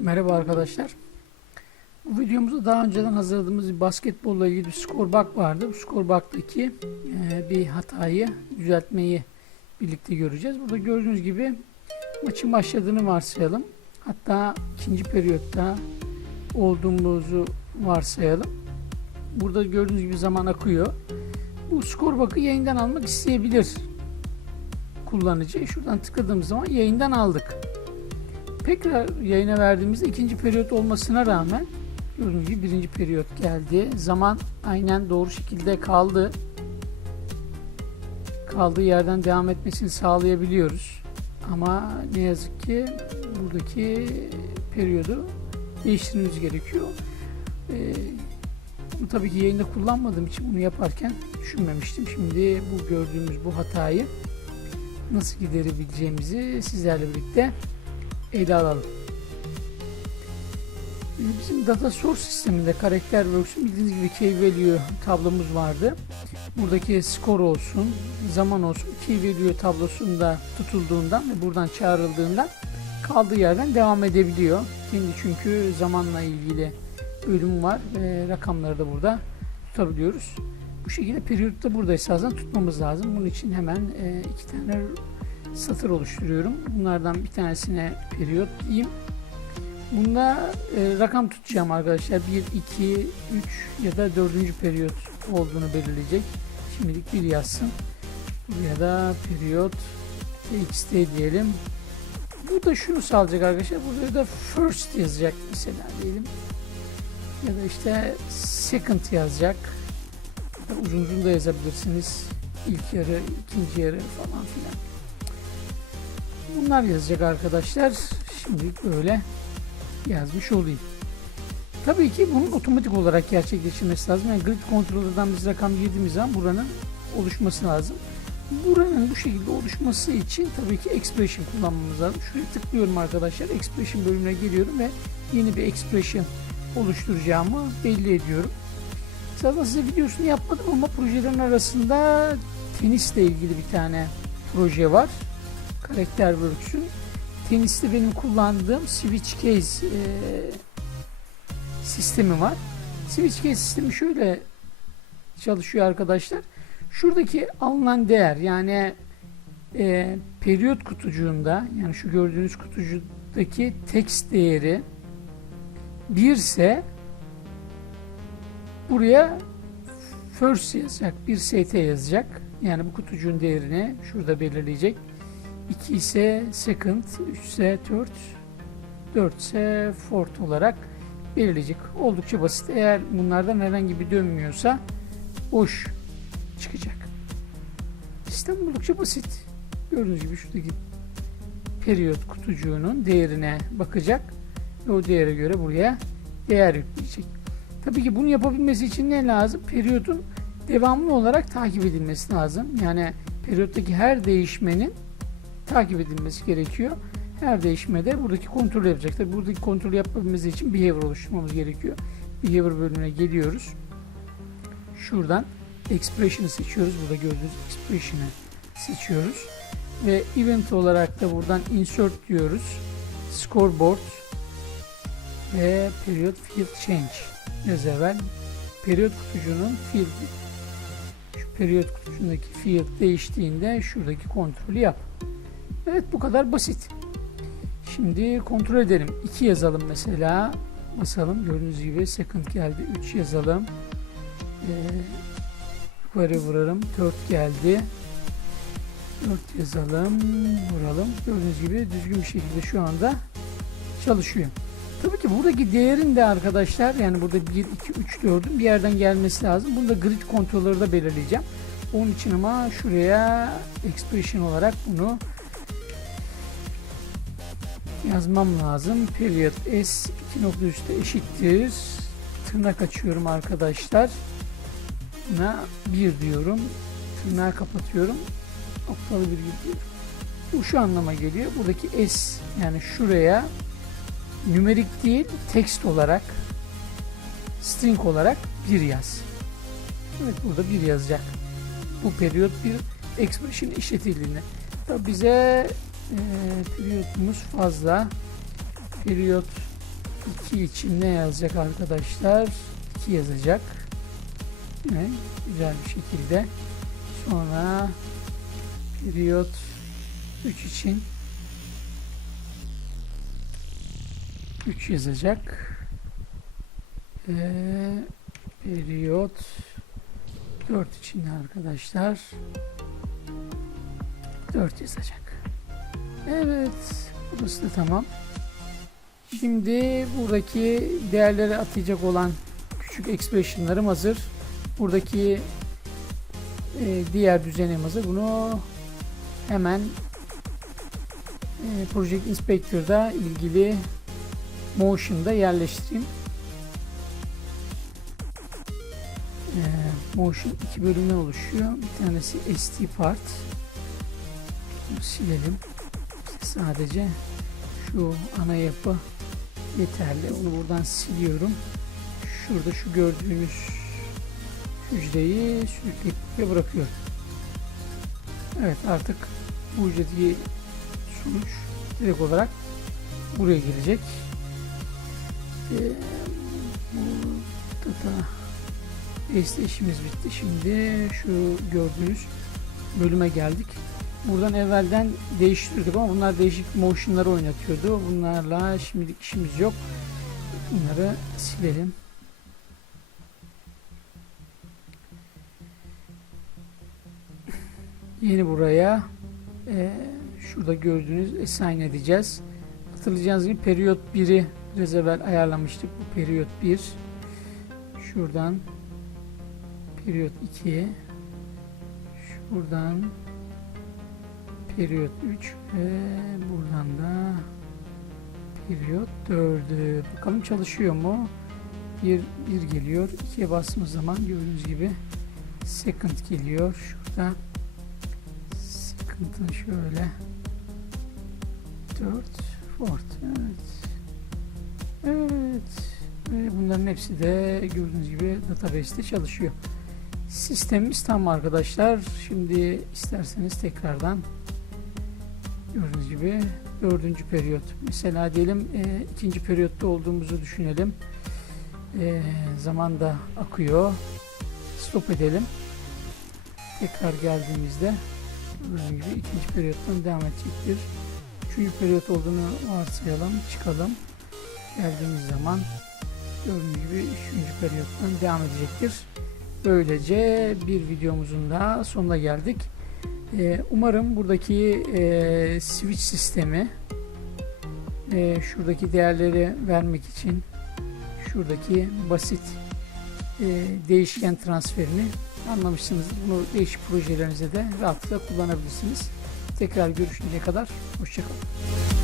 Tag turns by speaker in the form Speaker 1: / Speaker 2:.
Speaker 1: Merhaba arkadaşlar. Bu videomuzda daha önceden hazırladığımız bir basketbolla ilgili bir skor bak vardı. Bu skor baktaki e, bir hatayı düzeltmeyi birlikte göreceğiz. Burada gördüğünüz gibi maçın başladığını varsayalım. Hatta ikinci periyotta olduğumuzu varsayalım. Burada gördüğünüz gibi zaman akıyor. Bu skor bakı yayından almak isteyebilir kullanıcı. Şuradan tıkladığımız zaman yayından aldık. Tekrar yayına verdiğimizde ikinci periyot olmasına rağmen gördüğünüz gibi birinci periyot geldi. Zaman aynen doğru şekilde kaldı. Kaldığı yerden devam etmesini sağlayabiliyoruz. Ama ne yazık ki buradaki periyodu değiştirmemiz gerekiyor. Ee, bunu tabii ki yayında kullanmadığım için bunu yaparken düşünmemiştim. Şimdi bu gördüğümüz bu hatayı nasıl giderebileceğimizi sizlerle birlikte ele alalım. Ee, Bizim data source sisteminde karakter works'ün bildiğiniz gibi key value tablomuz vardı. Buradaki skor olsun, zaman olsun key value tablosunda tutulduğundan ve buradan çağrıldığından kaldığı yerden devam edebiliyor. Kendi çünkü zamanla ilgili bölüm var ve rakamları da burada tutabiliyoruz. Bu şekilde periyot da burada esasen tutmamız lazım. Bunun için hemen e, iki tane satır oluşturuyorum. Bunlardan bir tanesine periyot diyeyim. Bunda e, rakam tutacağım arkadaşlar. 1, 2, 3 ya da 4. periyot olduğunu belirleyecek. Şimdilik bir yazsın. Buraya da periyot txt diyelim. Bu da şunu sağlayacak arkadaşlar. Burada da first yazacak mesela diyelim. Ya da işte second yazacak. Uzun uzun da yazabilirsiniz. İlk yarı, ikinci yarı falan filan. Bunlar yazacak arkadaşlar. Şimdilik böyle yazmış olayım. Tabii ki bunun otomatik olarak gerçekleşmesi lazım. Yani grid controller'dan biz rakam girdiğimiz zaman buranın oluşması lazım. Buranın bu şekilde oluşması için tabii ki expression kullanmamız lazım. Şuraya tıklıyorum arkadaşlar. Expression bölümüne geliyorum ve yeni bir expression oluşturacağımı belli ediyorum. Zaten size videosunu yapmadım ama projelerin arasında tenisle ilgili bir tane proje var. Karakter Works'ün. Teniste benim kullandığım Switch Case e, sistemi var. Switch Case sistemi şöyle çalışıyor arkadaşlar. Şuradaki alınan değer yani e, periyot kutucuğunda yani şu gördüğünüz kutucuğundaki text değeri 1 ise buraya first yazacak. Bir st yazacak. Yani bu kutucuğun değerini şurada belirleyecek. 2 ise second, 3 ise third, 4 ise fourth olarak belirleyecek. Oldukça basit. Eğer bunlardan herhangi bir dönmüyorsa boş çıkacak. Sistem oldukça basit. Gördüğünüz gibi şuradaki periyot kutucuğunun değerine bakacak ve o değere göre buraya değer yükleyecek. Tabii ki bunu yapabilmesi için ne lazım? Periyotun devamlı olarak takip edilmesi lazım. Yani periyottaki her değişmenin takip edilmesi gerekiyor. Her değişmede buradaki kontrol yapacak. Tabii buradaki kontrol yapabilmemiz için behavior oluşturmamız gerekiyor. Behavior bölümüne geliyoruz. Şuradan expression'ı seçiyoruz. Burada gördüğünüz expression'ı seçiyoruz. Ve event olarak da buradan insert diyoruz. Scoreboard ve period field change. Biraz evvel periyot kutucuğunun field şu periyot kutucuğundaki field değiştiğinde şuradaki kontrolü yap. Evet bu kadar basit. Şimdi kontrol edelim. 2 yazalım mesela. Basalım. Gördüğünüz gibi second geldi. 3 yazalım. Ee, yukarı vuralım. 4 geldi. 4 yazalım. Vuralım. Gördüğünüz gibi düzgün bir şekilde şu anda çalışıyor. Tabii ki buradaki değerin de arkadaşlar yani burada 1, 2, 3, 4'ün bir yerden gelmesi lazım. Bunu da grid kontrolörü de belirleyeceğim. Onun için ama şuraya expression olarak bunu yazmam lazım. Period s 2 nokta üstte eşittir. Tırnak açıyorum arkadaşlar. Buna 1 diyorum. Tırnağı kapatıyorum. Noktalı virgül diyorum. Bu şu anlama geliyor. Buradaki s yani şuraya nümerik değil text olarak string olarak bir yaz. Evet burada bir yazacak. Bu periyot bir expression işletildiğinde. Tabi bize periyotumuz fazla. Periyot 2 için ne yazacak arkadaşlar? 2 yazacak. Yine güzel bir şekilde. Sonra periyot 3 için 3 yazacak. Ee, periyot 4 için arkadaşlar 4 yazacak. Evet. Burası da tamam. Şimdi buradaki değerleri atayacak olan küçük expressionlarım hazır. Buradaki e, diğer düzenim hazır. Bunu hemen e, Project Inspector'da ilgili Motion'da yerleştireyim. E, Motion iki bölümden oluşuyor. Bir tanesi ST part. Bunu silelim. Sadece şu ana yapı yeterli. Onu buradan siliyorum. Şurada şu gördüğünüz hücreyi sürükleyip bırakıyorum. Evet artık bu hücredeki sonuç direkt olarak buraya girecek. Ee, burada da Base'de işimiz bitti. Şimdi şu gördüğünüz bölüme geldik. Buradan evvelden değiştirdik ama bunlar değişik motionları oynatıyordu. Bunlarla şimdilik işimiz yok. Bunları silelim. Yeni buraya e, şurada gördüğünüz assign edeceğiz. Hatırlayacağınız gibi periyot 1'i biraz evvel ayarlamıştık. Bu periyot 1. Şuradan periyot 2 şuradan periyot 3 ve buradan da periyot 4'ü. Bakalım çalışıyor mu? 1 1 geliyor. 2'ye bastığımız zaman gördüğünüz gibi second geliyor. Şurada second'ın şöyle 4 fourth. Evet. Evet. Ve bunların hepsi de gördüğünüz gibi database'te çalışıyor. Sistemimiz tam arkadaşlar. Şimdi isterseniz tekrardan gördüğünüz gibi dördüncü periyot. Mesela diyelim e, ikinci periyotta olduğumuzu düşünelim. E, zaman da akıyor. Stop edelim. Tekrar geldiğimizde gördüğünüz gibi ikinci periyottan devam edecektir. Üçüncü periyot olduğunu varsayalım. Çıkalım. Geldiğimiz zaman gördüğünüz gibi üçüncü periyottan devam edecektir. Böylece bir videomuzun da sonuna geldik. Ee, umarım buradaki e, switch sistemi e, şuradaki değerleri vermek için şuradaki basit e, değişken transferini anlamışsınızdır. Bunu değişik projelerinizde de rahatlıkla kullanabilirsiniz. Tekrar görüşünceye kadar hoşçakalın.